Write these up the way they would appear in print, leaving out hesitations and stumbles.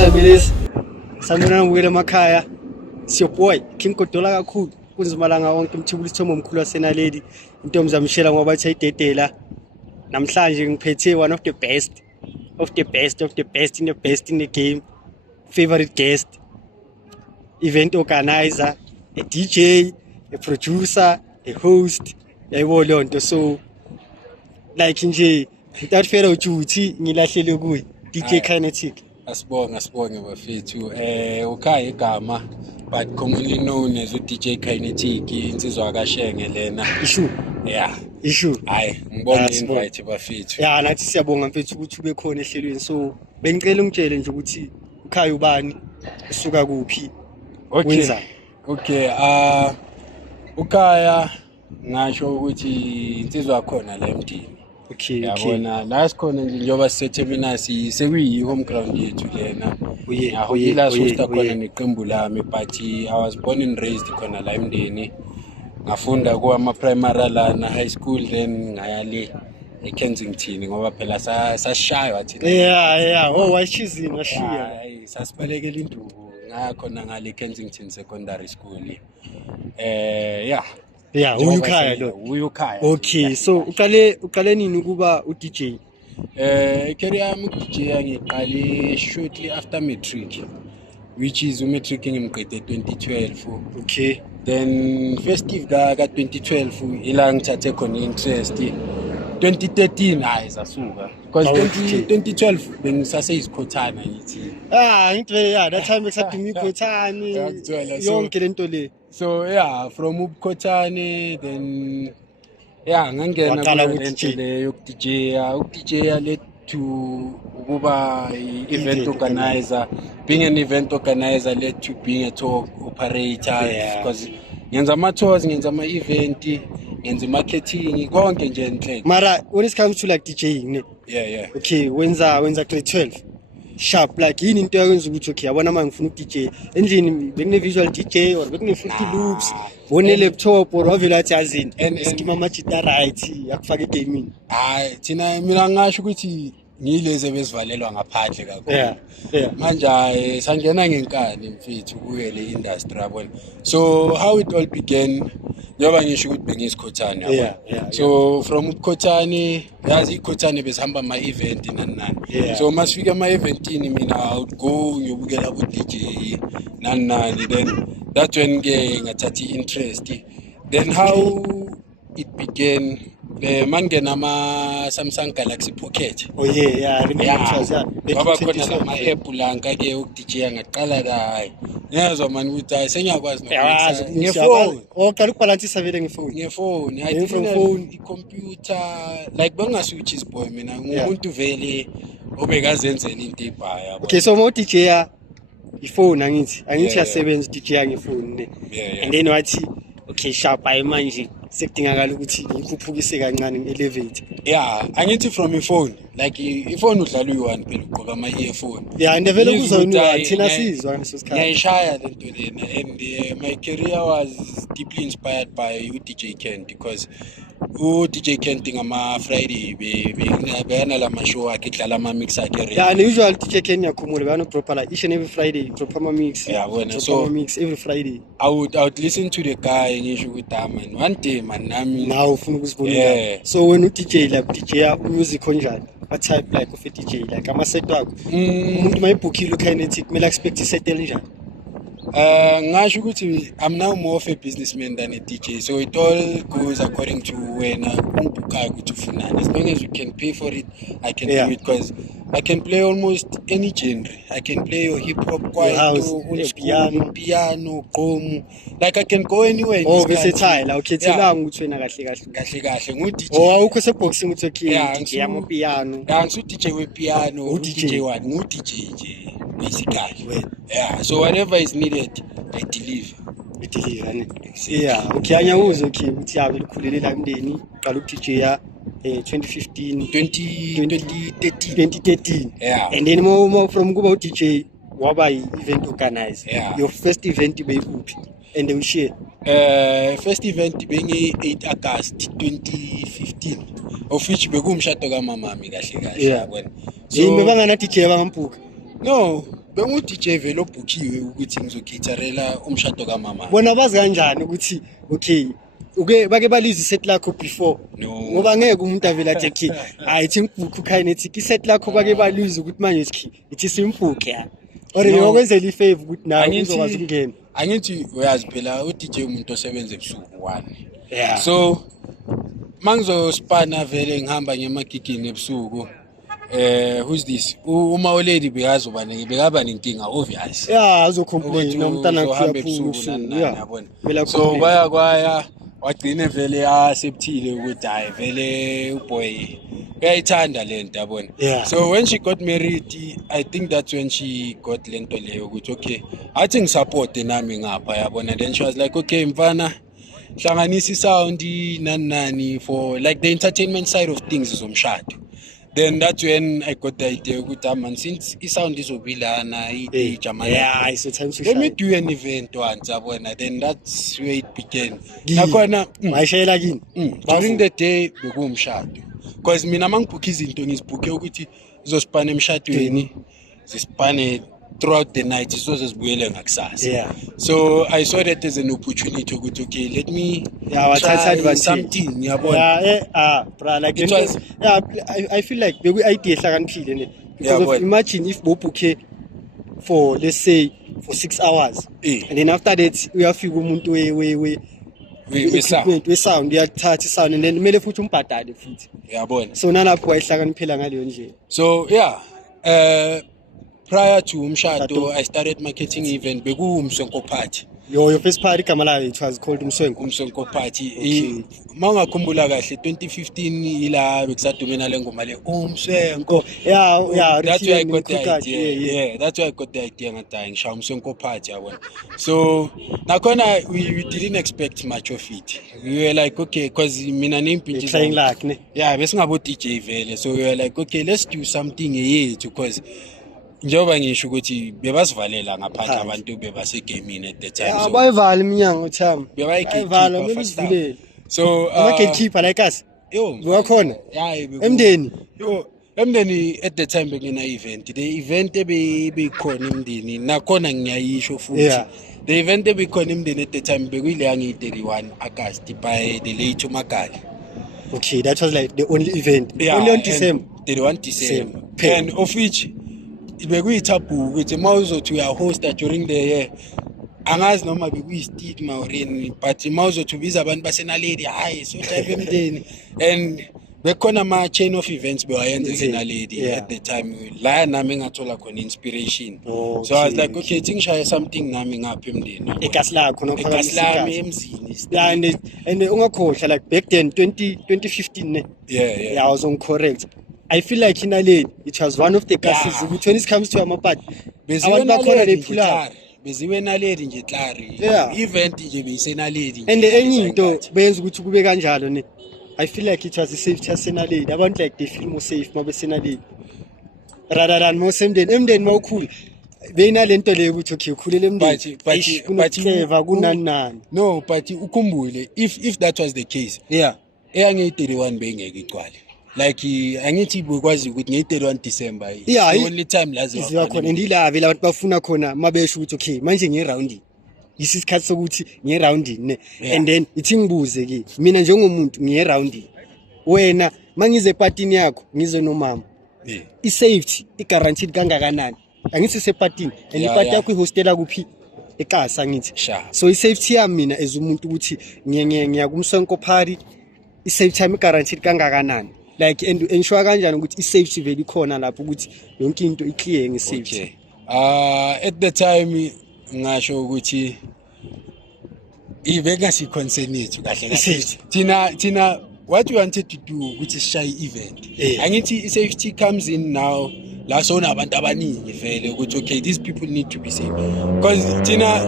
time lesi sanibona ngibuyela emakhaya it's your boy King Godola kakhulu kunzimalanga wonke umthibuli Sithomo omkhulu wasenaledi intombi zamshela ngoba bathi ayidedela namhlanje ngiphethe one of the best in the game, favorite guest, event organizer, a DJ, a producer, a host, yabo leyo nto. So like nje without further duty ngilahlele kuyi DJ Kinetic. Asibonge bafethu ukhaya igama but commonly known as DJ Kinetic insizwa kaShenge lena issue hayi ngibonga invite bafethu nathi siyabonga mfethu ukuthi ube khona ehlelweni. So bengicela ungitshele nje ukuthi ukhaya ubani usuka kuphi wenza. Okay ukhaya ngasho ukuthi insizwa khona la emdini. Okay. Yabona la sikhona nje njoba siseterminus sekuyi home ground yethu lena. Ila sosta khona neqembu lami but I was born and raised khona la emdini. Ngafunda kwa primary lana high school then ngaya le eKensington ngoba phela sashaywa thina. Washizi ngashiya. Sasibelekela induku ngakhona ngale Kensington secondary school. Ukhaya lo. Ukhaya. Okay, so uqale nini ukuba uDJ? Career yami uDJ ngiqale shortly after matric, which is matric ngimqede 2012. Okay. Then festive ka 2012 ila ngithathe khona interest. 2013 hayi sasuka because 2012 bengisase isikhothana ngithi that time besadumi ikhothani yonke lento le. So from ubukhothani then ngangena kulento le ukDJ led to ukuba event organizer. Being an event organizer led to being a tour operator because ngenza ama tours, ngenza ama event, ngenza marketing konke nje enhle. Mara when it comes to like DJing ne? Okay, wenza grade 12 sharp like yini into yakwenza ukuthi okay yabona manje ngifuna uDJ endlini bekune visual DJ or bekune 50 loops one laptop or ovela athi yazini eskima majita right yakufaka egaming. Hayi thina mina ngasho ukuthi ngileze bezivalelwa ngaphandle kakhulu. Manje sangena ngenkani mfethu kuye le industry yabona. So how it all began njoba ngisho ukuthi bengisikhothana yabona. So from ukhothani yazi ikhothani besihamba ama event nani. So masifika ama event mina I would go ngiyobukela abo DJ nani then that when ngathatha interest. Then how it began mangena ama Samsung Galaxy Pocket. I remember baba khona lama app lanka ke uDJ ngaqala kayi ngezwa mani ukuthi sengiyakwazi ngefone qala ukubalansisa vele ngefone I from phone icomputer like bangaswitch is boy mina ngumuntu vele obekazenzela into ebhaya. Okay, so mo DJ ifone angithi yasebenza DJ ngefone and then wathi okay sharp ayi manje sekudingakala ukuthi ngikhuphukise kancane nge-elevate. Angithi from ifone like ifone udlala uyi-1 phela ugqoka ama-earphone. And vele kuzona thina sizwa ngaleso sikhathi. Ngiyayishaya lento lena and my career was deeply inspired by DJ Kinetic because DJ Kinetic ngama Friday beyana la show akhe dlala ama mix akhe. Usually DJ Kinetic yakhumula beyana proper like each and every Friday proper ama mix. So mix every Friday. I would listen to the guy ngisho ukuthi man one day man nami now ufuna ukuzibonela. So when uDJ like DJ music onjani a type like of a DJ like ama set wakho umuntu mayibhukhile uKinetic kumele expect set njani? Ngasho ukuthi I'm now more of a businessman than a DJ, so it all goes according to when umbukhayo ukuthi ufunani. As long as you can pay for it, I can do it because I can play almost any genre. I can play your hip hop, kwaito, piano, gqom. Like I can go anywhere. Versatile. Okay, thelanga ukuthi wena kahle ngu DJ. Awukho seboxing uthi okay DJ yama piano. Ngisu DJ we piano, DJ one, ngu DJ nje basically. So whatever is needed, I deliver. Okay, anyawuze ukuthi yabe likhulele la emndeni qala uDJ 2013 and then more from kuba uDJ waba event organizer. Your first event bekuphi and we share first event bengi 8 August 2015 of which bekumshado kamamami kahle yabona. So bangana DJ bangampuka. No, bengu DJ vele obhukiwe ukuthi ngizogitharela umshado kaMama. Bona bazi kanjani ukuthi okay bake balize iset lakho before ngoba ngeke umuntu avela athi okay hayi thi ngibhuku Kinetic iset lakho bake balize ukuthi manje ithi simbuke ya or ngiyokwenzela ifavor ukuthi nawe uzokwazi ukungena. Angithi uyazi phela uDJ umuntu osebenza ebusuku 1. Yeah. So mangizospana vele ngihamba ngemagigini ebusuku. Who's this? Uma olady bekazoba bekaba nenkinga obvious. Yeah, azocomplain nomntana kuyaphula yabona. So kwaya wagcine vele asepthile ukuthi hayi vele uboy uyayithanda lento yabona. So when she got married, I think that's when she got lento leyo ukuthi okay athi ngisupport nami ngapha yabona. Then she was like okay mfana hlanganisa sound nani for like the entertainment side of things izomshado. Then that's when I got the idea ukuthi man since isound izobilana ijamani. Yeah, it's a time to let me do an event once yabona. Then that's where it began. Nakhona mayishayela kini during the day bekumshado because mina mangibhuka izinto ngizibhuke ukuthi izosipana emshadweni zisipane throughout the night sizozibuyele ngakusasa. So I saw that as an opportunity ukuthi okay let me try something yabona. Bro like it was I feel like beku idea ehlakaniphile ne because of imagine if bobhuke for let's say for 6 hours and then after that uyafika umuntu we sound uyathatha sound and then kumele futhi umbhadale futhi yabona. So nalapho wayihlakaniphela ngaleyo ndlela. So prior to umshado I started marketing event bekumswenko party. Your first party igama layo it was called umswenko party. Mangakhumbula kahle 2015 ila bekusadumena lengoma le umswenko. That's why I got the idea. That's why I got the idea ngathi ngisha umswenko party yabona. So nakhona we didn't expect much of it. We were like okay because mina nempintshi playing like ne. Besingabo DJ vele. So we were like okay let's do something yethu because njengoba ngisho ukuthi bebasivalela ngaphandle abantu bebasegaming at the time. So bayivala iminyango Thami. Bebayivala bebizivulele. So gatekeeper like us. Wakhona. Emndeni. Emndeni at the time bekuna event. The event ebekhona emndeni nakhona ngiyayisho futhi. The event ebekhona emndeni at the time bekuyile yangi 31 August by the late Umakali. Okay, that was like the only event. Only on December. 31 December. And of which bekuyithabu ukuthi mawuzothi uyahosta during the year angazi noma bekuyistigma orini but mawuzothi ubiza abantu basenaledi hayi so type emndeni and bekhona ama chain of events bewayenza esenaledi at the time la nami ngathola khona inspiration. So I was like okay ngishaya something nami ngapha emndeni egas lakho nophakamisa emzini and ungakhohlwa like back then 2015 ne I was on correct. I feel like inaledi it was one of the cases when it comes to amapati abantu bakhona bephula beziwe naledi nje clari event nje beyisenaledi and enye into benza ukuthi kube kanjalo ne I feel like it was a safety asenaledi abantu like they feel more safe mabe senaledi rather than more emndeni mawukhulu beyinalento leyo ukuthi okay ukhulele emndeni but clever kunani no but ukhumbule if that was the case eyange 31 bengeke igcwale like angithi bekwazi ukuthi nge31 December the only time laziwa khona andila vele abantu bafuna khona mabesho ukuthi okay manje ngeround isikhathi sokuthi ngeround ne and then ithi ngibuze ke mina njengomuntu ngeround wena mangize partyini yakho ngize nomama i-safety i-guaranteed kangakanani angithi separtini and iparty yakho ihostela kuphi eKasa ngithi so i-safety yami mina as umuntu ukuthi ngiyakumsonko party i-safety yami i-guaranteed kangakanani like and ensure kanjani ukuthi i-safety vele ikhona lapho ukuthi yonke into i-clear nge-safety. At the time ngasho ukuthi ibengasi concern yethu kahle thina what we wanted to do ukuthi shy event angithi i-safety comes in now la sona abantu abaningi vele ukuthi okay these people need to be safe because thina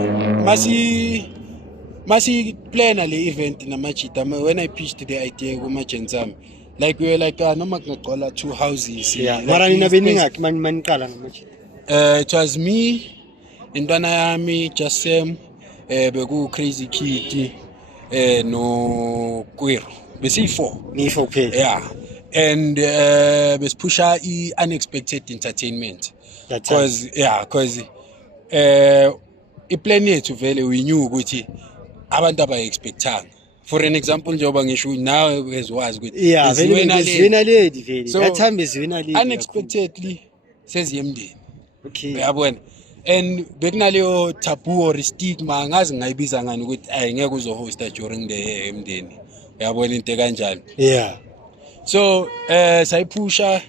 masi plana le event namajita when I pitched the idea kumajenzami like we were like noma kungaqola 2 houses mara nina beningaki maniqala namajita it was me intwana yami Jasem beku Crazy Kid no Kwero besi 4 phela and besipusha unexpected entertainment because iplan yethu vele we knew ukuthi abantu abayi-expectanga. For an example, njengoba ngisho now ezwazi ukuthi unexpectedly seziyemndeni. Okay. Uyabona? And bekunaleyo taboo or stigma angazi ngayibiza ngani ukuthi ayingeke uzohosta during the emndeni. Uyabona into kanjalo. Yeah. So sayiphusha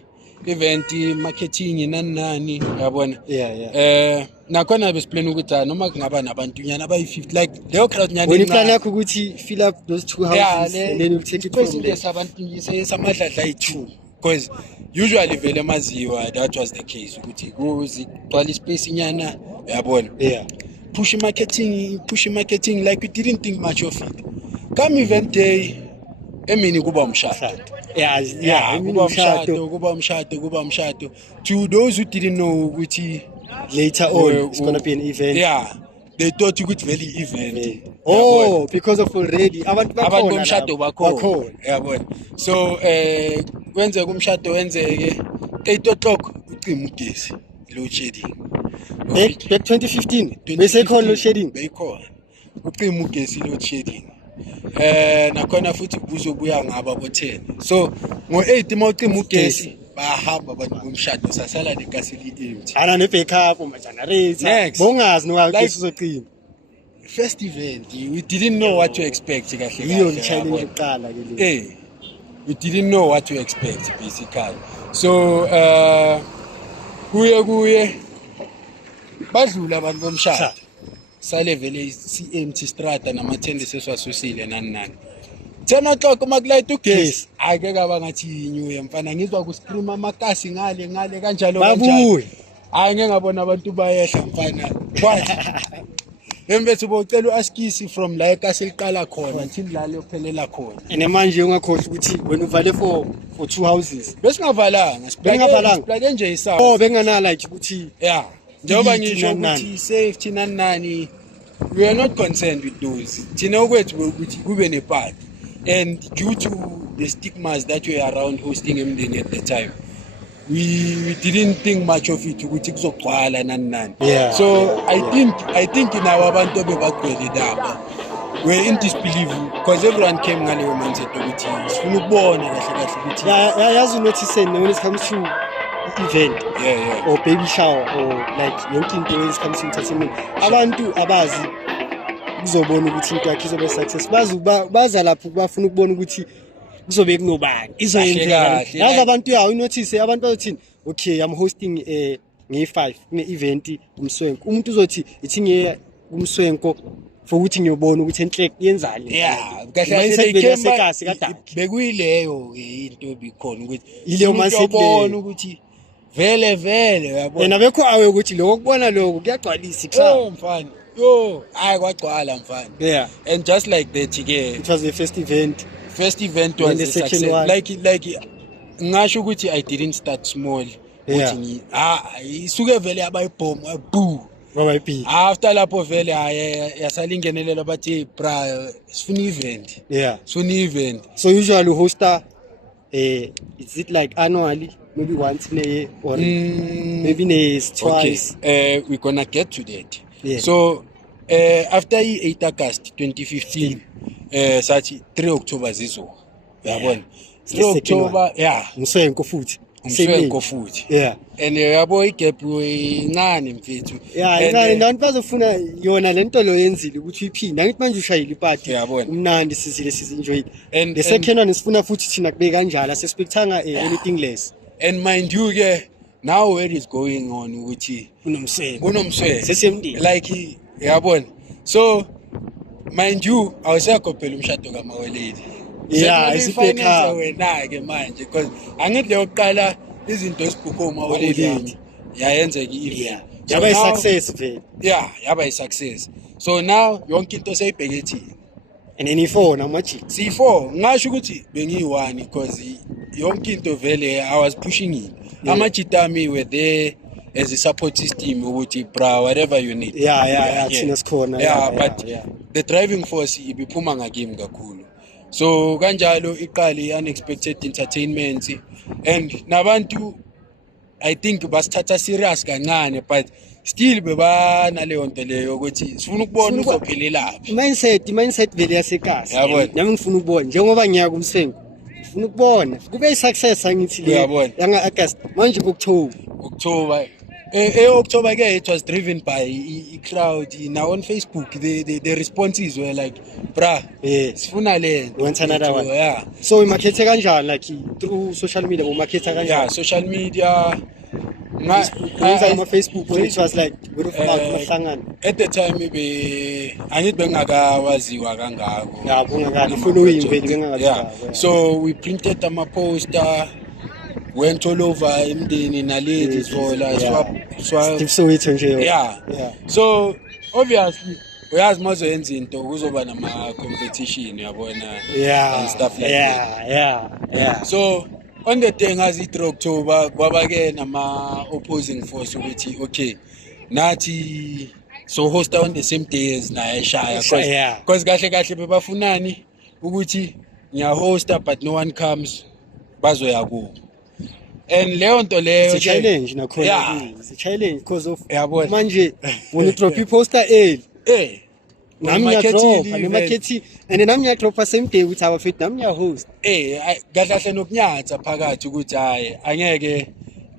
event marketing nani uyabona. Yeah. Nakhona besiplan ukuthi noma kungaba nabantunyana abayi-50 like leyo crowd nyana. When plan yakho ukuthi fill up those 2 houses and then you take it from there. Sabantu samadladla ayi-2 because usually vele maziwa that was the case ukuthi kuzigcwala ispace nyana uyabona. Yeah. Push marketing like we didn't think much of it. Come event day emini kuba umshado. Yeah, kuba umshado. To those who didn't know ukuthi later on it's going to be an event. Yeah. They thought you could very event. Oh, because of already abantu bomshado bakho. Yabona. So kwenzeka umshado wenzeke 8 o'clock ucima ugesi load shedding. Back 2015 bese khona load shedding. Beyikhona. Ucima ugesi load shedding. Nakhona futhi kuzobuya ngaba bo10. So ngo8 mawucima ugesi bahamba abantu bomshado sasala nekasili empty. Ana ne backup ma generator. Bongazi nokagesi uzocima. First event we didn't know what to expect kahle. Iyo challenge uqala ke le. We didn't know what to expect basically. So kuye badlula abantu bomshado. Sale vele empty strata nama-tende sesiwasusile nani 10 o'clock makulayit ugesi ake kaba ngathi new year mfana ngizwa kuscream amakasi ngale kanjalo babuye ngeke ngabona abantu bayehla mfana kwathi bembethu bocela uaskisi from la ekasi liqala khona until la liyophelela khona and manje ungakhohle ukuthi wena uvale for 2 houses besingavalanga siplake nje isawo bengana like ukuthi yeah njengoba ngisho ukuthi safety nani we are not concerned with those thina okwethu ukuthi kube neparty and due to the stigmas that were around hosting emndeni at the time we didn't think much of it ukuthi kuzogcwala nani. So I think nawo abantu abebagcwele daba were in disbelief because everyone came ngaleyo mindset ukuthi sifuna ukubona kahle ukuthi yazi notice when it comes to event or baby shower or like yonke into when it comes to entertainment abantu abazi kuzobona ukuthi into yakhe izobe success baza lapho bafuna ukubona ukuthi kuzobe kunobani izoyenzeka yazi abantu yawo notice abantu bazothini okay I'm hosting nge5 kune-event kumswenko umuntu uzothi ithi ngiye kumswenko for ukuthi ngiyobona ukuthi enhle yenzani kahle bekuyileyo into ebikhona ukuthi ileyo mindset ubona ukuthi vele uyabona yena bekho awe ukuthi lokho kubona lokho kuyagcwalisa kusasa mfana kwagcwala mfana and just like that it was the first event was a success like ngasho ukuthi I didn't start small ukuthi isuke vele abayibhom boo after lapho vele yasalingenelela bathi bra sifuna event so usually hosta is it like annually maybe once in a year or maybe twice we're gonna get to that so after 8 August 2015 sathi 3 October zizo uyabona 3 October umswenko futhi and yabo igap incane mfethu and bazofuna yona lento lo yenzile ukuthi uyiphinde angithi manje ushayile iparty umnandi sizile sizinjoy the second one sifuna futhi thina kube kanjalo asespectanga anything less and mind you now where is going on ukuthi kunomswenko sesemndini like yabona so mind you awusakho phela umshado kamaweledi isibhekha wena ke manje because angithi leyo qala izinto esibhukho umaweledi yayenzeka i-event yaba success vele yaba success so now yonke into seyibheke thina and then i4 namaji C4 ngasho ukuthi bengiyi1 because yonke into vele I was pushing it amajitami were there as a support system ukuthi bra whatever you need thina sikhona but the driving force ibiphuma ngakimi kakhulu So kanjalo iqali unexpected entertainment and nabantu I think basithatha serious kancane but still beba naleyo nto leyo ukuthi sifuna ukubona uzophelelaphi mindset vele yasekasi nami ngifuna ukubona njengoba ngiya kumsengo ngifuna ukubona kube success angithi le yanga August manje October October ke it was driven by a crowd now on Facebook the responses were like bra sifuna le want another one so market kanjani like through social media or market kanjani social media on Facebook when it was like at the time maybe angithi bengakawaziwa kangako following vele so we printed ama poster went all over imndeni naledi so obviously uyazi mazo yenza into kuzoba nama competition yabona and stuff like that so on the day ngazi 3 October kwaba ke nama opposing force ukuthi okay nathi so host on the same day as na eshaya because kahle bebafunani ukuthi ngiya hosta but no one comes bazoya ku and leyo nto leyo challenge nakhona it's a challenge because of manje when you drop poster nami ngiyadropa and nami ngiyadropa same day with our fit nami ngiyahost kahle nokunyatha phakathi ukuthi hayi angeke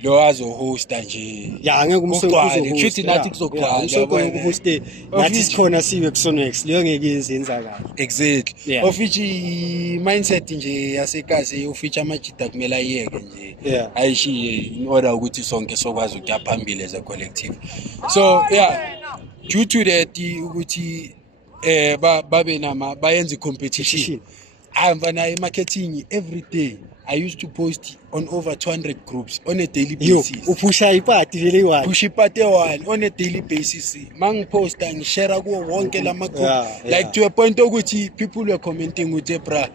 lo azohosta nje angeke umsonto futhi nathi kuzogcwala umsonto ukuhoste nathi sikhona siwe kusonex leyo ngeke izenza kahle exactly ofithi mindset nje yasekasi ofithi amajida kumele ayeke nje ayishiye in order ukuthi sonke sokwazi ukuya phambili as a collective so due to that ukuthi babe nama bayenza competition ahamba na marketing every day I used to post on over 200 groups on a daily basis. Upusha ipati vele one. Push ipati one on a daily basis. Mang post and share kuwo wonke lama group. Like to a point ukuthi people were commenting with bra.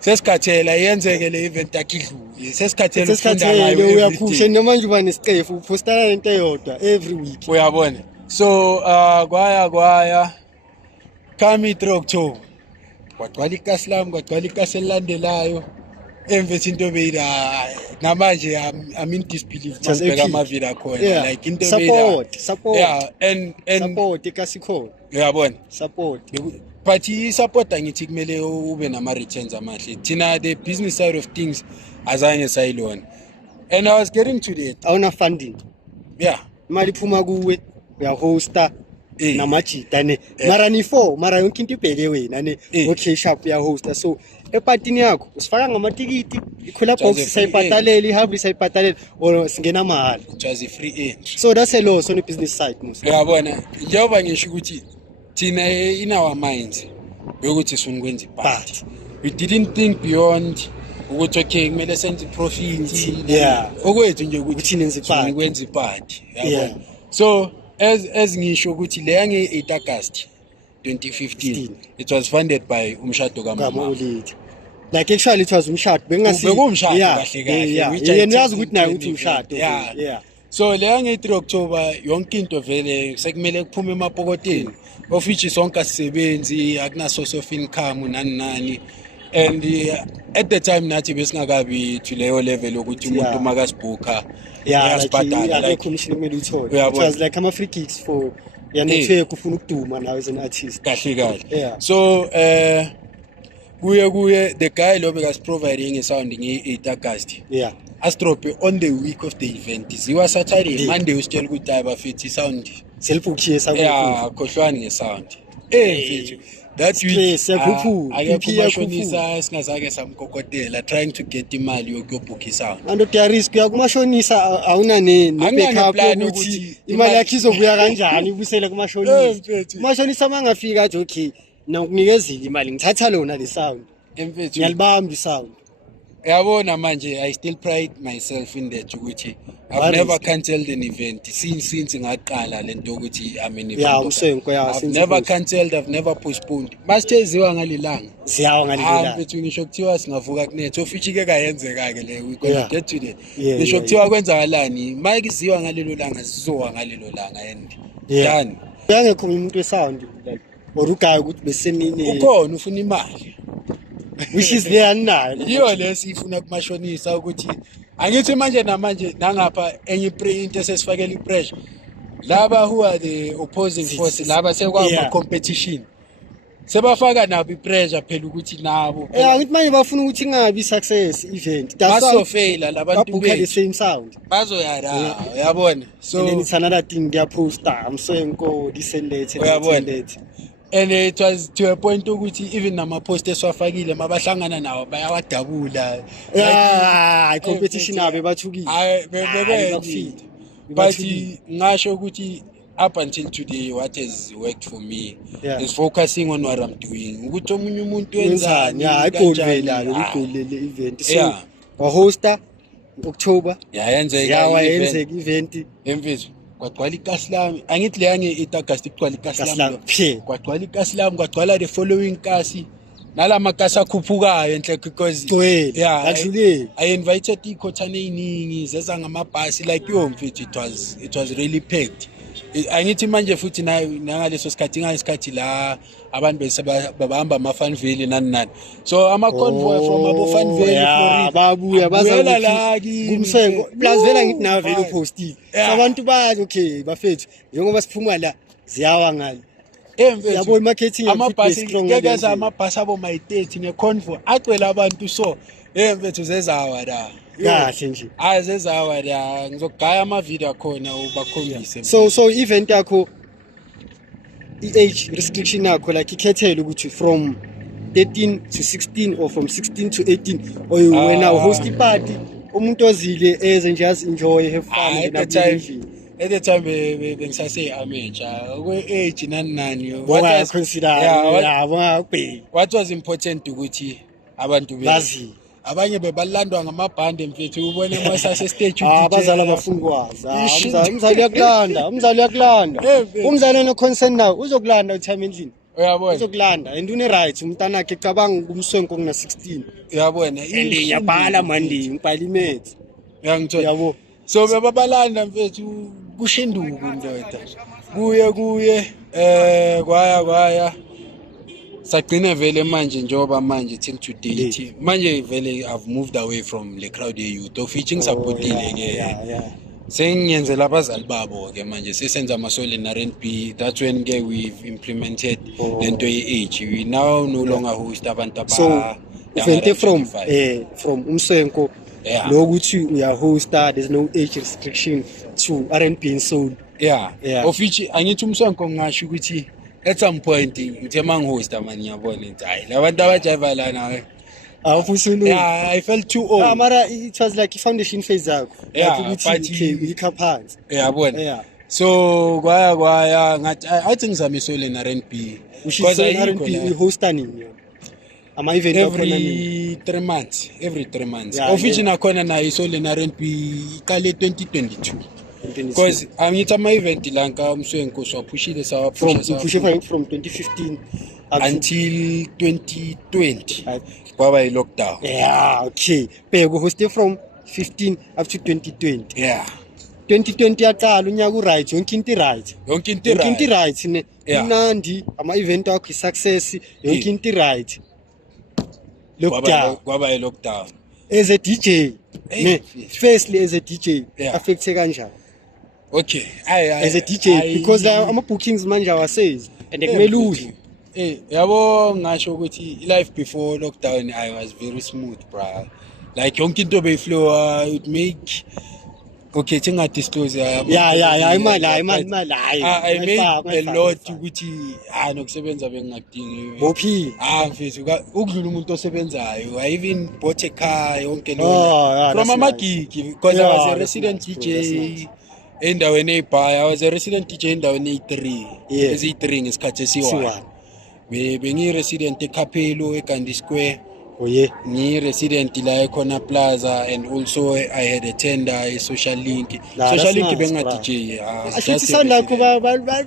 Sesikhathela yenzeke le event akidluli. Sesikhathela ufunda ngayo. Uyapusha noma manje uba nesiqefu upostana into eyodwa every week. Uyabona. So kwaya kami 3 October. Kwagcwala ikaslam, kwagcwala ikaselilandelayo. Emvethi into beyida namanje I'm in disbelief mabeka amavila khona like into beyida support and support ikasikho uyabona support but support angithi kumele ube nama returns amahle thina the business side of things azange sayilona and I was getting to that awuna funding imali phuma kuwe uya hosta namajida ne mara ni 4 mara yonke into ibheke wena ne okay sharp ya hosta so epatini yakho usifaka ngamatikiti ikhula box sayibhatalela ihabli sayibhatalela or singena mahala it was a free entry so that's a loss on the business side most uyabona njengoba ngisho ukuthi thina in our minds ukuthi sifuna ukwenza iparty we didn't think beyond ukuthi okay kumele senze profit okwethu nje ukuthi nenze ukwenza iparty yabona so as ngisho ukuthi le yange 8 August 2015 it was funded by umshado kaMama like actually it was umshado bekumshado kahle kahle which yazi ukuthi nayo uthi umshado so le yange 3 October yonke into vele sekumele kuphume emapokoteni of which sonke asisebenzi akuna source of income nani and at the time nathi besingakabi to leyo level ukuthi umuntu makasibhuka yasibhadala like commission kumele uthole it was like ama free kicks for network ufuna ukuduma nawe as an artist kahle so kuye the guy lo bekas providing a sound nge-8 August astrope on the week of the event ziwa Saturday Monday usitshela ukuthi abafithi sound self-ukhiye sound khohlwani ngesound mfethu that week akekho singazake samkokotela trying to get imali yokubook isound and the risk yakumashonisa awuna backup ukuthi imali yakhe izobuya kanjani ibusele kumashonisa umashonisa mangafika athi okay nakunikezile imali ngithatha lona le sound mfethu ngiyalibamba isound yabona manje I still pride myself in that ukuthi I've never cancelled an event since ngaqala lento ukuthi I'm an event I've never cancelled, I've never postponed masiteziwa ngalilanga siyawa ngalilanga mfethu ngisho kuthiwa singavuka kunetho futhi ke kayenzeka ke le we gonna get to that ngisho kuthiwa kwenzakalani mike iziwa ngalelo langa sizowa ngalelo langa and done yangekho umuntu wesound like or ugayi ukuthi besemini ukhona ufuna imali which is there nayo iyo lesifuna kumashonisa ukuthi angithi manje namanje nangapha enye print esesifakela ipressure laba who are the opposing force laba sekwama competition sebafaka nabo ipressure phela ukuthi nabo ngithi manje bafuna ukuthi ingabi success event baso fail labantu the same sound bazoyara uyabona so and then it's another thing they poster Mswenko descended and it was to a point ukuthi even nama post eswafakile mabahangana nawo bayawadabula competition abe bathukile but ngasho ukuthi up until today what has worked for me is focusing on what I'm doing ukuthi omunye umuntu wenzani igoal le event so hoster October yenzeka event emfethu kwagcwala ikasi lami angithi leyange iAugust igcwala ikasi lami kwagcwala ikasi lami kwagcwala the following kasi nalama kasi akhuphukayo enhle because I invited ikhothane eziningi zeza ngamabhasi like yo mfethu it was really packed. Angithi manje futhi nangaleso sikhathi ngayisikhathi la abantu besebahamba amafanville nani so ama convoy from abofanville Florida babuya bazala la kumsengo plus vela ngithi na vele upostive abantu bathi okay bafethu njengoba siphuma la ziyawa ngale yabo marketing amabhasi ngekeza amabhasi abo my30 ngeconvoy acwela abantu so mfethu zezawa la kahle nje azezawa la ngizogaya ama video khona ubakhombise so event yakho age restriction yakho like ikhethele ukuthi from 13 to 16 or from 16 to 18 or when I host a party umuntu ozile eze nje as enjoy have fun at the time bengisase amateur kwe age nani what was important ukuthi abantu bazi abanye bebalandwa ngamabhande mfethu ubone masase stage abazala abafungwazi umzali uyakulanda umzali no concern now uzokulanda uthama endlini uyabona uzokulanda and une right umntana wakhe cabanga kumswenko kuna 16 uyabona and yabhala manje ngipalimet yangithola yabo so bebabalanda mfethu kushinduku ndoda kuye kwaya sagcine vele manje njoba manje till today manje vele I've moved away from the crowd youth of featuring supportile ke sengiyenzela abazali babo ke manje sesenza amasolo na R&B that's when ke we've implemented lento ye-age we now no longer host abantu so uvente from umsenko lokuthi uya hosta there's no age restriction to R&B and soul of which angithi umsenko ngasho ukuthi at some point ngithe mangihosta manje ngiyabona ukuthi hayi labantu abajiva lana I felt too old mara it was like foundation phase yakho ukuthi ikaphansi yabona so kwaya ngathi I think ngizame solo na R&B because R&B we hosta nini ama event every 3 months of which nakhona na isolo na R&B iqale 2022 because angithi ama event lanka umswenko swapushile from 2015 until 2020 kwaba i-lockdown okay bheka hoste from 15 up to 2020 2020 yaqala unyaka uright yonke into right ne inandi ama event akho success yonke into right kwaba i-lockdown as a DJ firstly as a DJ affected kanjani okay as a DJ because ama bookings manje awasays and kumele udle yabo ngasho ukuthi life before lockdown I was very smooth bra like yonke into beyiflow it make okay thinga disclose imali I made a lot ukuthi nokusebenza bengakudingi bophi mfethu ukudlula umuntu osebenzayo I even bought a car yonke lo from ama gig because I was a resident DJ endaweni eBhaya I was a resident DJ endaweni e3 ezi3 ngesikhathi esiwa bengi resident eKapelo eGandhi Square Ni resident la ekhona plaza and also I had a tender social link benga DJ just sound like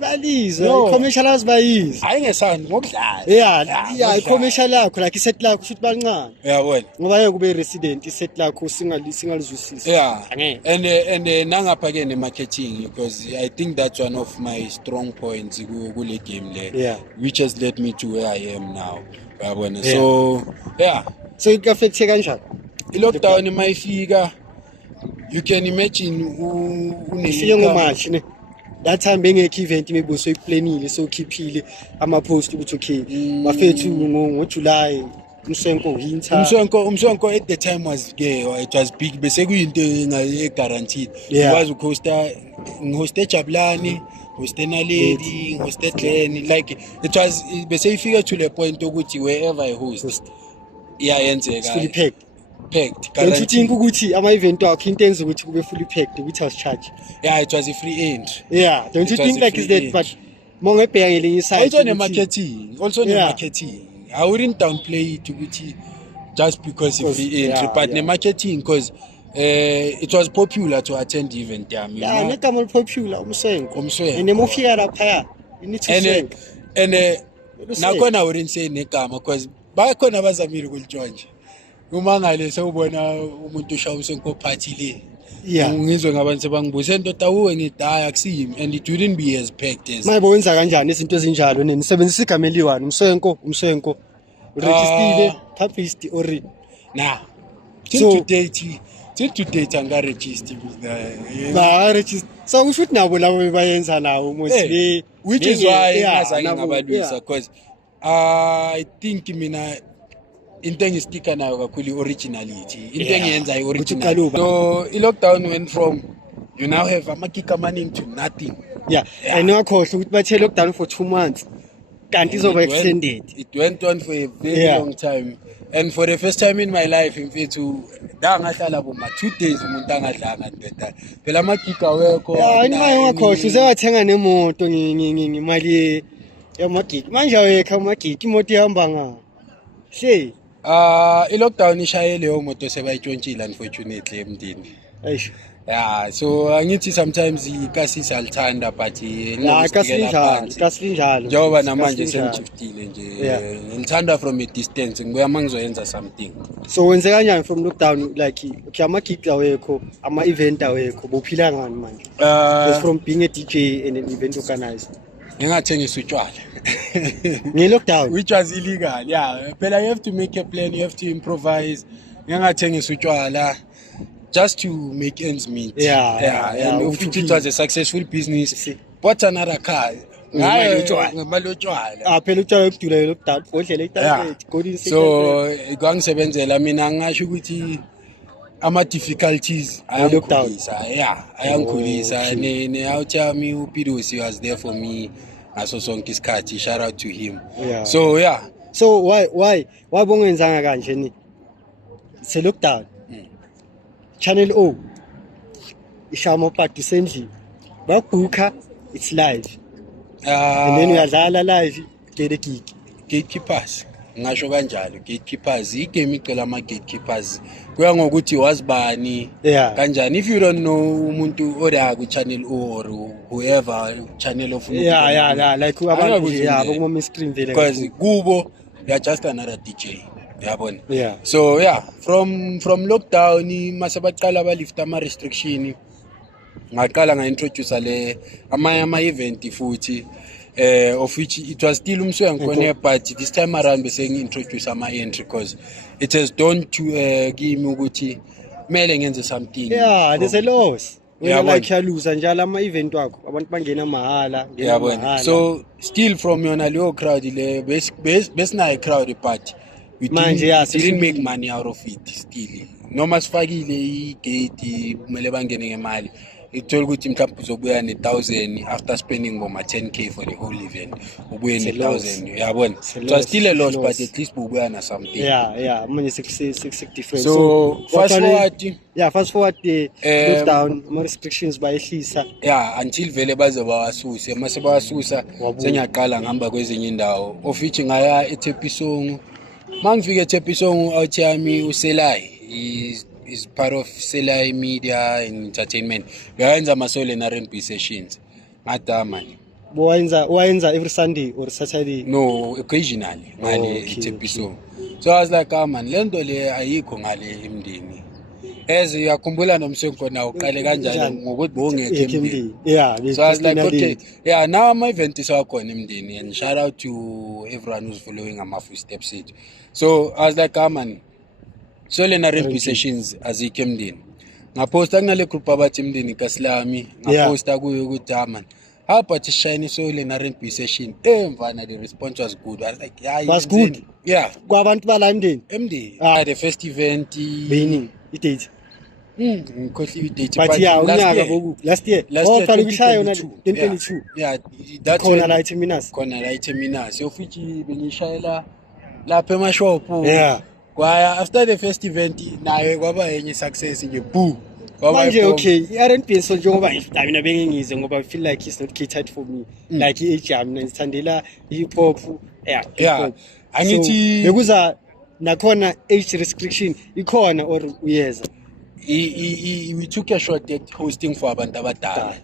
balizwe commercial azibayizi ayingesani ngokudlala commercial lakho like iset lakho futhi bancane uyabona ngoba yeke kube resident iset lakho singalizwisisi and nangapha ke ne marketing because I think that's one of my strong points kule game le which has led me to where I am now yabona. So yeah, so it affects kanjani i-lockdown mayifika, you can imagine ifike ngoMarch ne that time bengekho event maybe so iplanile so khiphile ama post ukuthi okay bafethu ngoJuly umswenko at the time was it was big, bese kuyinto guaranteed. Ukwazi ukhosta ngihoste Jabulani, hoste Naledi, hoste Glen, like it was bese ifika to the point ukuthi wherever I host iyayenzeka fully packed. Don't you think ukuthi ama event wakho into enza ukuthi kube fully packed without charge? Yeah, it was a free entry. Yeah, don't you think like is that? But mongebheka ngelinye side also ne marketing, I wouldn't downplay it ukuthi just because if free entry, but the marketing because it was popular to attend the event yami. Yeah, nekama popular umswenko and emofika lapha you need to say and nakhona I wouldn't say nekama because bakhona abazamile ukulijoin. Uma ngale sewubona umuntu ushawa umswenko party le. Yeah, ngizwe ngabantu sebangibuza into awuwe ngidaya akusiyimi and it wouldn't be as packed as mayibo wenza kanjani izinto ezinjalo nini sebenzisa igama eliwani umswenko registered published or nah till to date anga register ba register so we should nabo labo bayenza nawo mostly which is why ngazange ngabalwisa because I think mina into engistika nayo kakhulu originality, into engiyenza original. So i-lockdown went from you now have amakiki amaningi to nothing. Yeah. And ngakhohle ukuthi bathe lockdown for 2 months kanti izoba extended. It went on for a very long time, and for the first time in my life mfethu ngahlala boma 2 days umuntu angadlanga ndoda phela amakiki awekho. Yeah, ngakhohle uzewathenga nemoto ngimali yamagiki manje awekho amagiki imoto ihamba nga she i-lockdown ishaye leyo moto sebayitshontshile unfortunately emndini. Yeah, so angithi sometimes ikasi salithanda but kasinjalo njengoba namanje sengijiftile nje ngithanda from a distance ngibuya mangizoyenza something. So wenze kanjani from lockdown like okay ama-gig awekho ama-event awekho bophila ngani manje from being a DJ and an event organizer? Ngingathengisa utshwala nge-lockdown which was illegal. Yeah, but you have to make a plan, you have to improvise. Ngingathengisa utshwala just to make ends meet. And if it was a successful business, bought another car. Ngemali yotshwala. Phela utshwala ukudula lockdown bodlela itarget so kwangisebenzela mina ngasho ukuthi ama difficulties ayangikhulisa ne-out yami uPidosi was there for me ngaso sonke isikhathi. Shout out to him. So why bongenzanga kanje ni se lockdown channel O ishama party sendli babhuka it's live and then uyadlala live gatekeepers ngisho kanjalo gatekeepers igame icela ama gatekeepers kuya ngokuthi wazibani kanjani. If you don't know umuntu oda ku channel or whoever channel of like abantu kuma screen vele because kubo they are just another DJ yabona. So from lockdown masebaqala balifta ama restriction ngaqala nga-introduce le ama event futhi of which it was still umswenko but this time around bese ngi-introduce ama-entry because it has done to kimi ukuthi kumele ngenze something. There's a loss like yaluza njalo ama-event wakho abantu bangena mahhala so still from yona leyo crowd le besinayo crowd but we didn't make money out of it still. Noma sifakile igate kumele bangene ngemali ithola ukuthi mhlawumbe uzobuya ne1000 after spending ngoma 10k for the whole event ubuye ne1000 yabona. So still a loss but at least ubuya na something. Manje 6 difference. So fast forward the lockdown ama restrictions bayehlisa until vele baze bawasuse mase bawasusa sengiyaqala ngihamba kwezinye indawo of which ngaya eThepisong. Mangifika eThepisong out yami uSelai is part of Selai Media and Entertainment. Uyayenza ama-solo and R&B sessions. Ngada manje. Wayenza every Sunday or Saturday? No, occasionally. Ngale eThepisong. So I was like, man, lento le ayikho ngale emndeni. As uyakhumbula nomsenko na uqale kanjalo ngokuthi bongeke eMdeni. Yeah, so I was like, okay, yeah, now my event is wakhona eMdeni, and shout out to everyone who's following my footsteps. So I was like, man, so lena rugby sessions azikho eMdeni. Ngaposta kunale group abathi eMdeni kaSlami, ngaposta kuyo ukuthi man, how about shine so lena rugby session? Mfana, the response was good. I was like, yeah, that's good. Yeah. Kwabantu bala eMdeni. The first event beginning date. Date, but yeah, last year. Oh, qala ukushaya yona 2022. Yeah, that's khona la eTheminus. Khona la eTheminus. So futhi bengishayela lapha emashop. Yeah. Kwaya after the first event nayo kwaba yenye success nje boo. Manje okay, i-R&B so njengoba mina bengingize ngoba I feel like it's not catered for me. Like i-jam mina ngithandela hip hop. Yeah. Angithi bekuza nakhona age restriction ikhona or uyeza. We took a shot at hosting for abantu abadala.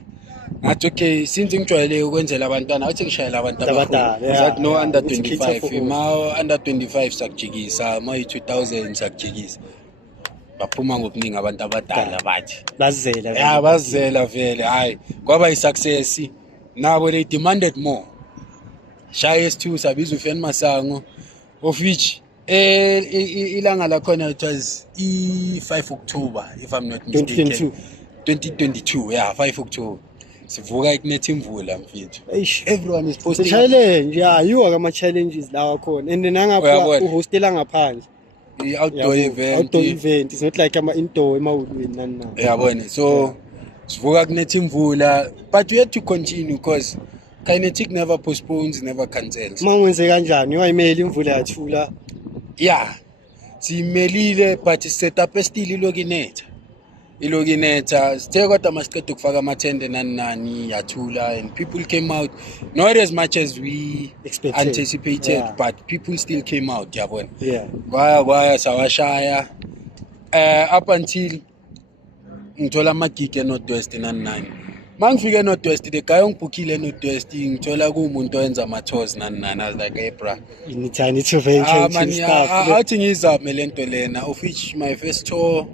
Ngathi okay, since ngijwayele ukwenzela abantwana athi ngishayela abantu abadala. No under 25. Ma under 25 sakujikisa, ma 2000 sakujikisa. Baphuma ngokuningi abantu abadala bathi. Bazela. Yeah, bazela vele. Hayi, kwaba i-success. Nabo they demanded more. Shaya S2 sabiza uFen Masango, of which ilanga lakhona it was 5 October if I'm not mistaken. 2022, yeah, 5 October. Sivuka ikunethi imvula mfethu. Everyone is posting. Challenge, yeah, you are ama challenges lawa khona. And nangapha uhostela ngaphandle. Outdoor event. It's not like ama indoor emawulweni nani. Yabona. So sivuka kunethi imvula, but we had to continue because Kinetic never postpones, never cancels. Mangwenze kanjani? Wayimeli imvula yathula. Yeah. Simelile but setup still ilogineta. Sithe kodwa masiqeda ukufaka amathende nani yathula, and people came out not as much as we anticipated, but people still came out, yabona. Yeah. Waya sawashaya up until ngithola amagig eNorthwest nani. Mangifike eNorthwest, the guy ongibhukile eNorthwest ngithola kuumuntu oyenza ama-tours nani. I was like, hey bra, you need to venture into stuff. Athi ngizame lento lena, of which my first tour,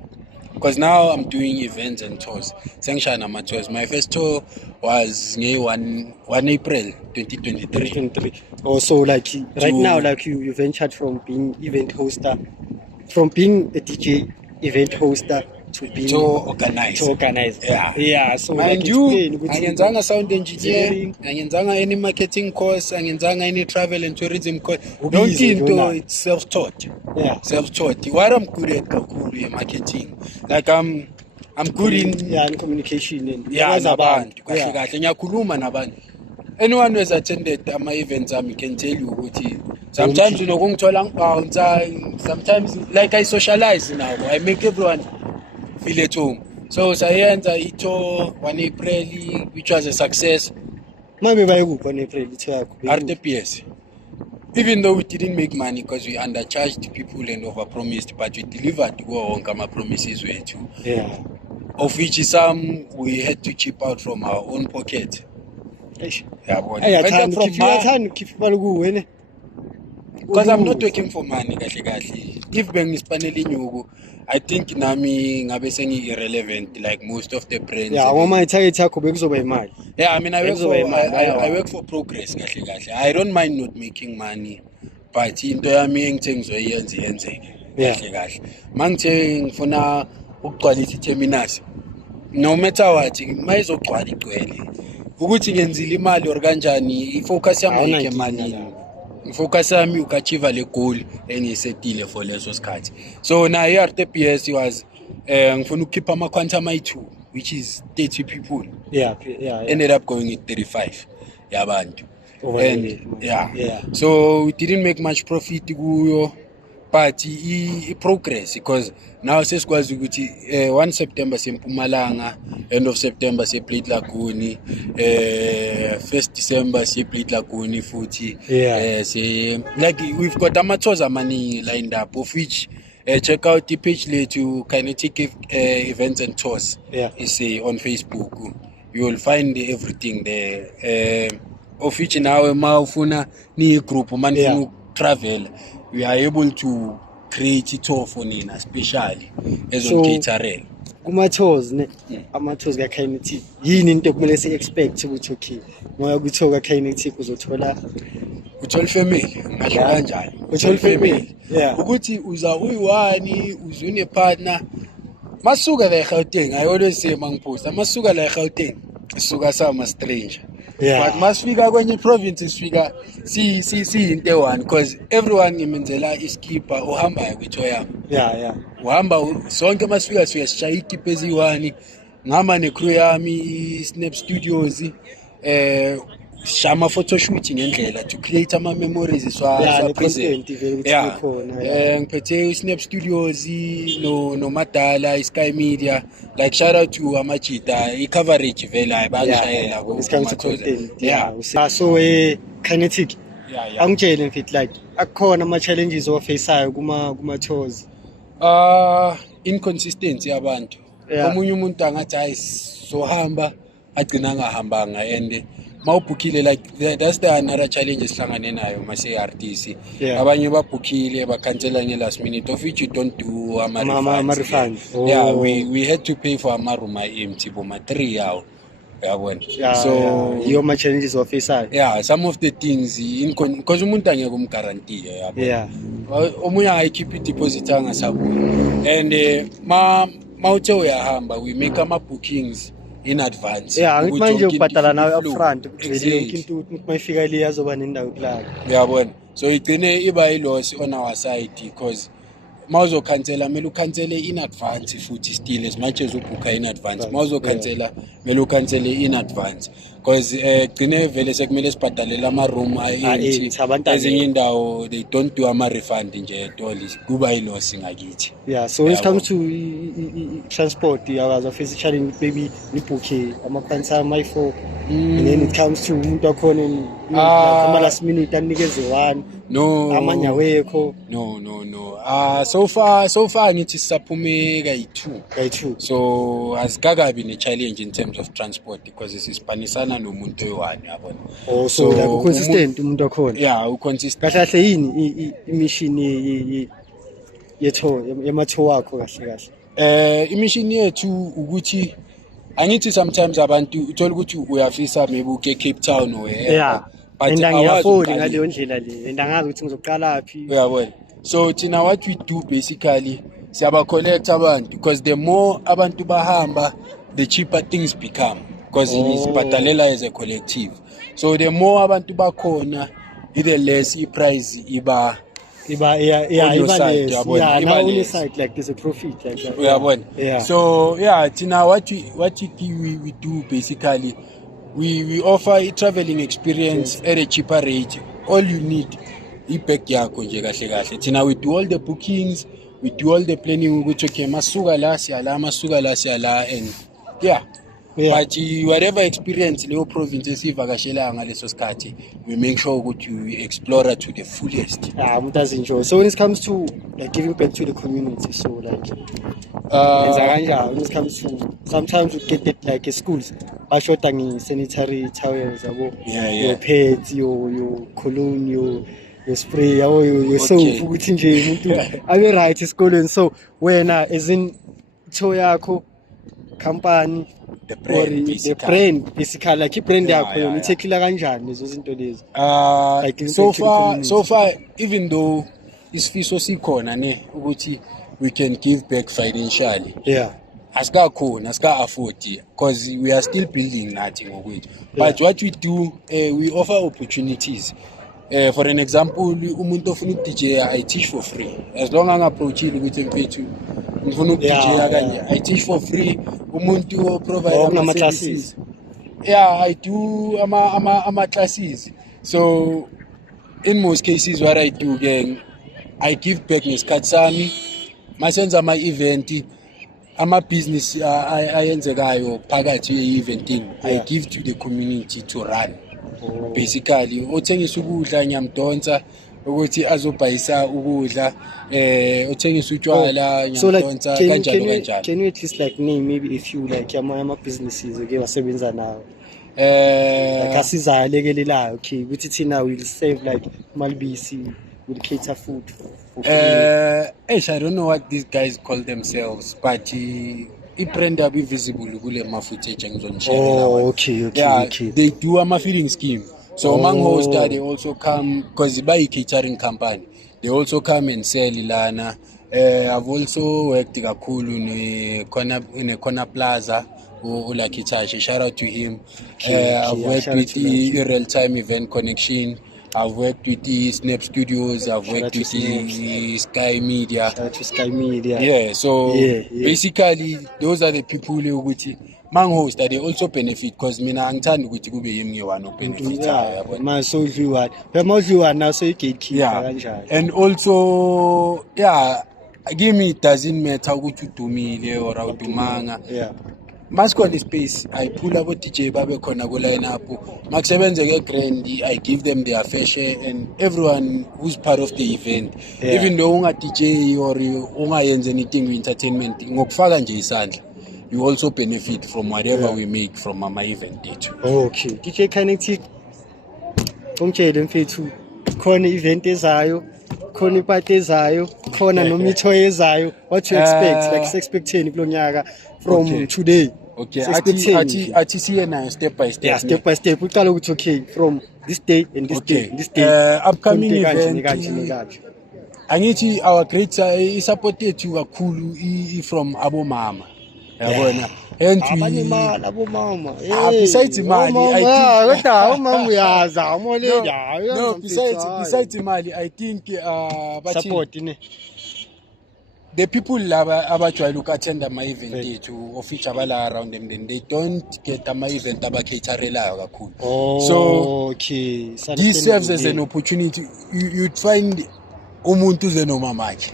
because now I'm doing events and tours. Sengishaya nama-tours. My first tour was 1 April 2023. Also, like right now, like you ventured from being event hoster, from being a DJ event hoster to being to organize. Yeah. So mind like you, angenzanga sound engineering, angenzanga any marketing course, angenzanga any travel and tourism course. Don't into it's self-taught. Yeah. Self-taught. What I'm good at kakhulu marketing. Like I'm good in communication and nabantu. Kahle ngiyakhuluma nabantu. Anyone who has attended my events can tell you ukuthi sometimes unokungithola ngibounce, sometimes like I socialize now. I make everyone feel at home. So sayenza ito 1 April, which was a success. Maybe by 1 April RTPS. Even though we didn't make money because we undercharged people and overpromised, but we delivered to go on our promises way too. Yeah. Of which some we had to chip out from our own pocket. Because I'm not working for money, if bengispaneli nyuku, I think nami ngabe sengi irrelevant like most of the brands. Yeah, my target yakho bekuzoba imali. Yeah, I mean I work for progress kahle. I don't mind not making money, but into yami engithengizoyenza iyenzeke kahle. Mangithe ngifuna ukugcwalisa iTheminus. No matter what, mayizogcwala igcwele. Ukuthi ngenzile imali or kanjani, ifocus yami ayike emanini. Focus yami ukachiva le goal engisetile for leso sikhathi. So na iRTPS was ngifuna ukukhipha ama quantum i2, which is 30 people. Yeah. Ended up going at 35 yabantu. And yeah. So we didn't make much profit kuyo, but progress because now sesikwazi ukuthi 1 September sempumalanga, end of September sePlate Lagoon, 1st December sePlate Lagoon futhi. Like we've got ama-tours amaningi lined up, of which check out the page to Kinetic events and tours. Is on Facebook. You will find everything there. Of which now ma ufuna ni group man travel, we are able to create tour for nina especially ezongcaterela kuma-tours ne ama-tours ka-Kinetic yini into ekumele si-expect ukuthi okay moya ku-tour ka-Kinetic uzothola family ngasho kanjani uthola family ukuthi uza uyi-one uze une-partner masuka la eGauteng I always say mangiphosa masuka la eGauteng suka sama stranger but masifika kwenye province sifika into eyi-one because everyone ngimenzela iskipper uhambayo kwitho yami uhamba sonke masifika siyasishaya ikipa eziyi-one ngihamba ne-crew yami Snap Studios shama photoshoot ngendlela to create ama-memories ngiphethe Snap Studios no Madala Sky Media like shout out to Amajita i-coverage vela bayangishayela so Kinetic angitshele mfethu like akukhona ama-challenges owafaceayo kuma-tours inconsistency yabantu omunye umuntu angathi hayi sohamba agcina angahambanga and mawubhukhile like that's the another challenge esihlangane nayo mase-RTC abanye babhukhile bakhansela nge-last minute of which you don't do ama-refunds we had to pay for ama-room empty boma-3 yawo uyabona so yiyo ama-challenges owafaceayo some of the things because umuntu angeke umgarantiye yabona omunye angayikhipha i-deposit angasabuyi and mawuthe uyahamba we make ama-bookings in advance ngithi manje ubhadala nawe upfront ukuthi yonke into mayifika le yazoba nendawo kulala uyabona so igcine iba i-loss on our side because mawuzokhansela kumele ukhansele in advance futhi still as much as ubhukha in advance mawuzokhansela kumele ukhansele in advance because gcine vele sekumele sibhadalela ama-room ezinye indawo they don't do ama-refund nje etoli kuba i-loss ngakithi so when it comes to transport awazafisa i-challenge maybe nibhukhe ama-concert ama-4 and then it comes to umuntu wakhona ama-last minute anikeze one amanye awekho so far ngithi sisaphume kayi-2 so azikakabi ne-challenge in terms of transport because sisipanisana nomuntu oyi-one yabona so like u-consistent umuntu wakhona u-consistent kahle yini imishini yema-tour wakho kahle imishini yethu ukuthi angithi sometimes abantu uthola ukuthi uyafisa maybe uke Cape Town or and angiyafoli ngaleyo ndlela le and angazi ukuthi ngizoqalaphi uyabona so thina what we do basically siyaba collect abantu because the more abantu bahamba the cheaper things become because isibhadalela as a collective so the more abantu bakhona the less i-price iba side like there's a profit like that uyabona so thina what we do basically we offer a traveling experience at a cheaper rate. All you need i-bag yakho nje kahle thina we do all the bookings, we do all the planning ukuthi okay masuka la siyala and but whatever experience leyo province esivakashela ngaleso sikhathi we make sure ukuthi we explore to the fullest. Umuntu azinjoy. So when it comes to like giving back to the community, so like when it comes to sometimes we get it like schools bashoda ngi-sanitary towels your pads, your cologne, your spray, your soap ukuthi nje umuntu abe right esikoleni. So wena as in tour yakho company the brand basically like i-brand yakho yona ithekila kanjani lezo zinto lezi like so far even though isifiso sikhona ne ukuthi we can give back financially asikakhona asika-afford because we are still building nathi ngokwethu but what we do we offer opportunities. For an example umuntu ofuna uku-DJ I teach for free as long angi-approachile ukuthi mfethu ngifuna uku-DJ kanje I teach for free. Umuntu oprovide ama-classes I do ama-classes. So in most cases what I do again I give back ngesikhathi sami masenza ama-event ama-business ayenzekayo phakathi ye-eventing I give to the community to run. Basically othengisa ukudla ngiyamdonsa ukuthi azobhayisa ukudla othengisa utshwala ngiyamdonsa kanjalo kanjalo. Can you at least like name maybe if you like ama businesses okay wasebenza nawo like asiza lekelelayo okay ukuthi thina will save like malibisi will cater food I don't know what these guys call themselves, but brand be visible kule mafootage okay. Yeah, they do a feeding scheme. So among hosts they also come because by a catering company. They also come and sell lana. I've also worked in a corner plaza. Like shout out to him. I've worked with the real time event connection. I've worked with the Snap Studios. I've worked with the Sky Media. Shout out to Sky Media. Yeah, so basically those are the people who mang host that they also benefit because mina angithandi ukuthi kube yimi one benefit. Man, so you are now so you can keep. And also give me it doesn't matter ukuthi udumile or awudumanga. Mascon space, I pull up DJ Babe Kona go line up. Max Evans grand, I give them their fair share and everyone who's part of the event. Even though unga DJ or unga anything with entertainment, ngokufaka nje isandla. You also benefit from whatever we make from my event. Okay. DJ Kinetic. Umtshele mfethu khona event ezayo, khona ipati ezayo, khona nomitho ezayo. What you expect? Like expecting kulonyaka from today. Okay, ati see now step by step. Yeah, step by step. We call it okay from this day and this day. This day. Upcoming event. Angithi our great supported you kakhulu from Abo Mama. Yabona. And Abo Mama. Besides Mali, I think besides Mali, I think support the people abajwayele attend my event to of each abala around them, then they don't get my event abacaterelayo kakhulu. So this serves as an opportunity. You find umuntu zenomamaki.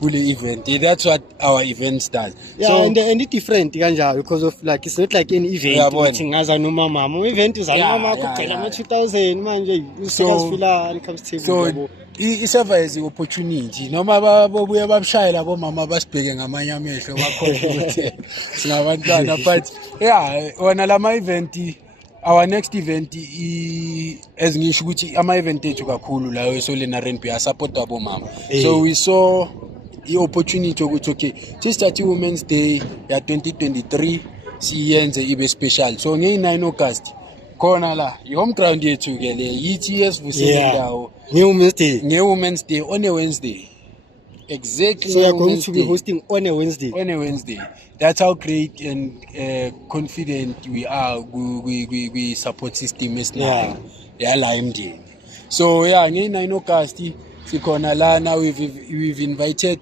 Kule event. That's what our event does. So and it's different because of like it's not like any event. Ngaza noma mama. Event is mama kuphela 2000 manje usikazifila uncomfortable. So iserve as opportunity noma babuye babshayela bomama basibheke ngamanye amehlo bakhona ukuthi singabantwana, but wona lama event our next event as ngisho ukuthi ama event ethu kakhulu la esolena Rugby support abo mama. So we saw the opportunity ukuthi okay sisithathe Women's Day ya 2023 siyenze ibe special. So nge-9 August khona la home ground yethu ke le yiTS Vusile ndawo nge-Women's Day on a Wednesday. Exactly. So you're going to be hosting on a Wednesday. On a Wednesday. That's how great and confident we are. We support system is now. Lime. So nge-9 August sikhona lana we've invited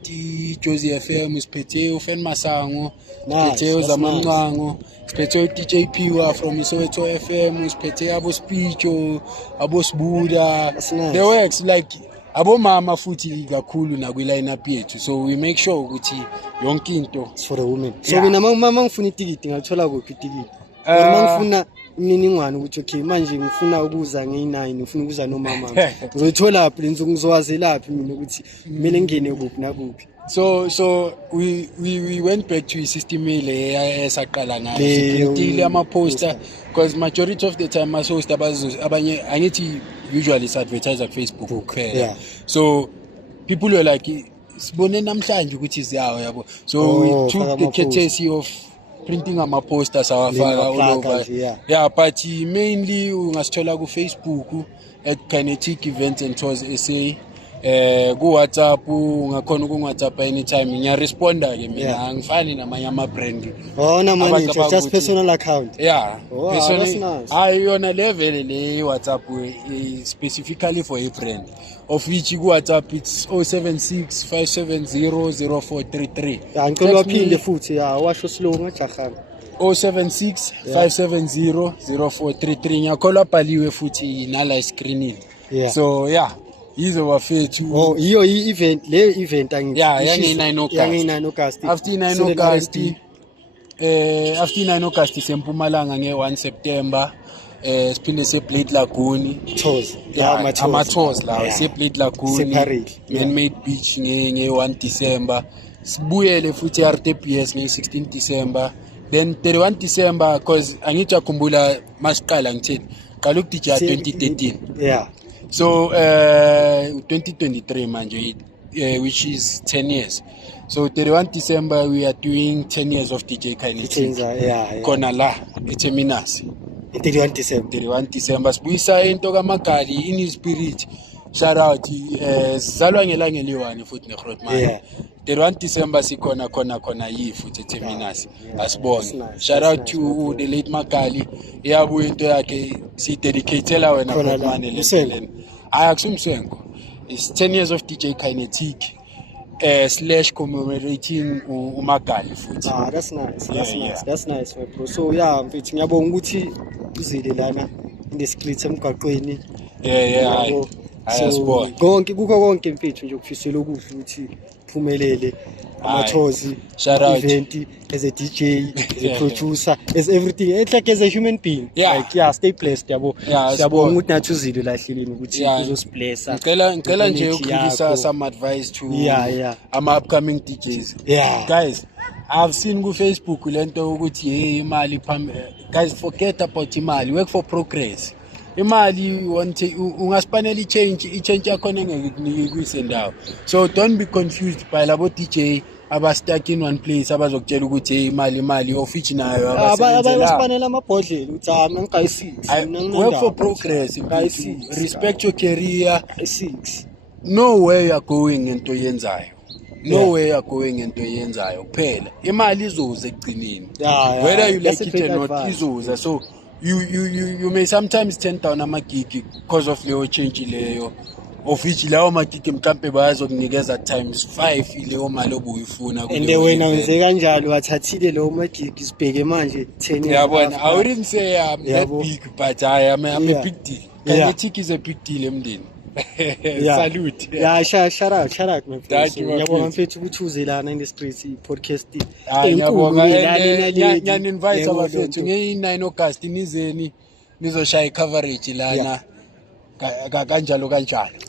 Josie FM, Spete Ufen Masango, Spete Zamangango, Spete DJ Piwa from Soweto FM, Spete Abo Spicho, Abo Buddha. The works like abo mama futhi kakhulu na kwi line up yethu. So we make sure ukuthi yonke into for the women. So mina mama ngifuna itikiti ngathola kuphi itikiti? Mama ngifuna imininingwane ukuthi okay manje ngifuna ukuza nge9 ngifuna ukuza nomama. Ngizothola laphi lenzo ngizowazi laphi mina ukuthi kumele ngene kuphi nakuphi. So we went back to system le esaqala ngayo. Siprintile ama poster because majority of the time as host abanye angithi usually is advertise at Facebook. So people were like sibone namhlanje ukuthi iziyawo yabo. So we took the courtesy of printing ama posters awafaka all over. But mainly ungasithola ku Facebook at Kinetic Events and Tours SA. Ku WhatsApp ungakhona ku WhatsApp anytime ngiya responda ke mina angifani namanye ama brand. Namanje just personal account. Personal. That's nice. Ayona level le WhatsApp specifically for a brand of which ku WhatsApp it's 076 570 0433. Ngicela uphinde futhi washo slow ngajahana. 076 570 0433 ngiyakholwa bhaliwe futhi nala screening. So yizo wafethu iyo event le event angithi yange-9 August after 9 August sempumalanga nge-1 September siphinde se-Blade Lagoon ama-tours lawo se-Blade Lagoon Man-Made Beach nge-1 December sibuyele futhi RTPS nge-16 December then 31 December because angithi akhumbula masiqala ngithini qala ukudija 2013 So 2023 manje which is 10 years. So 31 December we are doing 10 years of DJ Kinetic. Yeah. Kona la eTerminus. 31 December. 31 December. Sibuyisa into kaMagali in his spirit. Shout out sizalwa ngelanga eliwani futhi neGrootman. Yeah. 31 December sikhona khona yifuthi eTerminus. Asibonge. Shout out to the late Magali. Iyabuya into yakhe si dedicatela wena Grootman le. Akusumswengo. It's 10 years of DJ Kinetic. / commemorating uMagali futhi. That's nice. That's nice, my bro. So yeah, mfethu ngiyabonga ukuthi uzile lana InTheStreets eMgaqweni. Yeah. So konke mfethu nje ukufisela okuhle ukuthi phumelele amathozi, event as a DJ, as a producer, as everything. It's like as a human being. Like stay blessed yabo. Siyabonga ukuthi nathi uzile la hleleni ukuthi uzosiblessa. Ngicela nje ukudlulisa some advice to ama upcoming DJs. Guys, I've seen ku Facebook lento ukuthi hey imali guys, forget about imali, work for progress. Imali ungaspanela i-change yakho ngeke kunike kuyisendawo. So don't be confused by labo DJ stuck in one place abazokutshela ukuthi imali of which nayo abaspanela amabhodlela uthi ngangayisisi. Work for progress. Respect your career. Know where you are going ngento yenzayo. Nowhere you're going into yenzayo kuphela. Imali izoza ekugcineni. Whether you like it or not izoza. So you may sometimes turn down ama-gig because of leyo change leyo, of which lawo ma-gig mhlampe bayazokunikeza ×5 ileyo mali obuyifuna. And wena wenze kanjalo wathathile leyo ma-gig sibheke manje 10 years. Yabona, I wouldn't say I'm that big, but I'm a big deal. Kinetic is a big deal emndeni. Salute. Shout out my friend. Ngiyabonga mfethu ukuthi uze lana InTheStreets podcast. Ngiyabonga. Ngiyani-invite abafethu nge-9 August nizeni nizoshaya coverage lana kanjalo.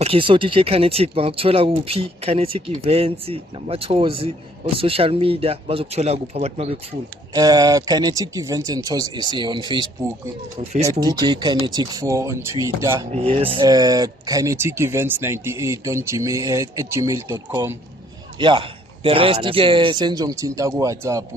Okay, so DJ Kinetic bangakuthola kuphi? Kinetic events namathozi on social media bazokuthola kuphi abantu mabekufuna? Kinetic Events and Tours SA on Facebook. DJ Kinetic 4 on Twitter. Yes. Kinetic Events 98 on gmail.com. Yeah. The rest ke senzongithinta ku WhatsApp.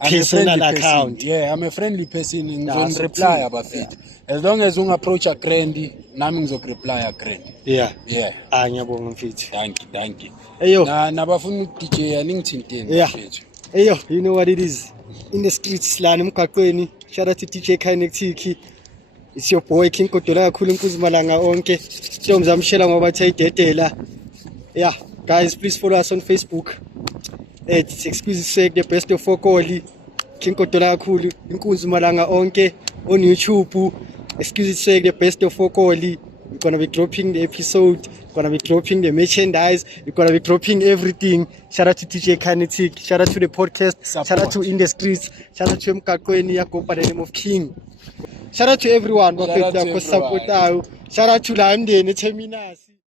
Personal account. I'm a friendly person. Ngizon reply abafethu. As long as approach a friend, nami ngizokureply a friend. Ngiyabonga mfethu. Thank you. Eyo. Nabafuna DJ aningithinteni mfethu. Eyo, you know what it is. InTheStreets lana eMgaqweni. Shout out to DJ Kinetic. It's your boy King Kodola kakhulu inkuzi malanga onke. Ntombi zamshela ngoba thayidedela. Guys, please follow us on Facebook. It's exclusive the best of Fokoli. King Kodola kakhulu inkuzi malanga onke on YouTube. Exclusive the best of Fokoli. We're gonna be dropping the episode. We're gonna be dropping the merchandise. We're gonna be dropping everything. Shout out to DJ Kinetic. Shout out to the podcast. Shout out to InTheStreets. Shout out to eMgaqweni by the name of King. Shout out to everyone. Shout out to Lamden eTerminus.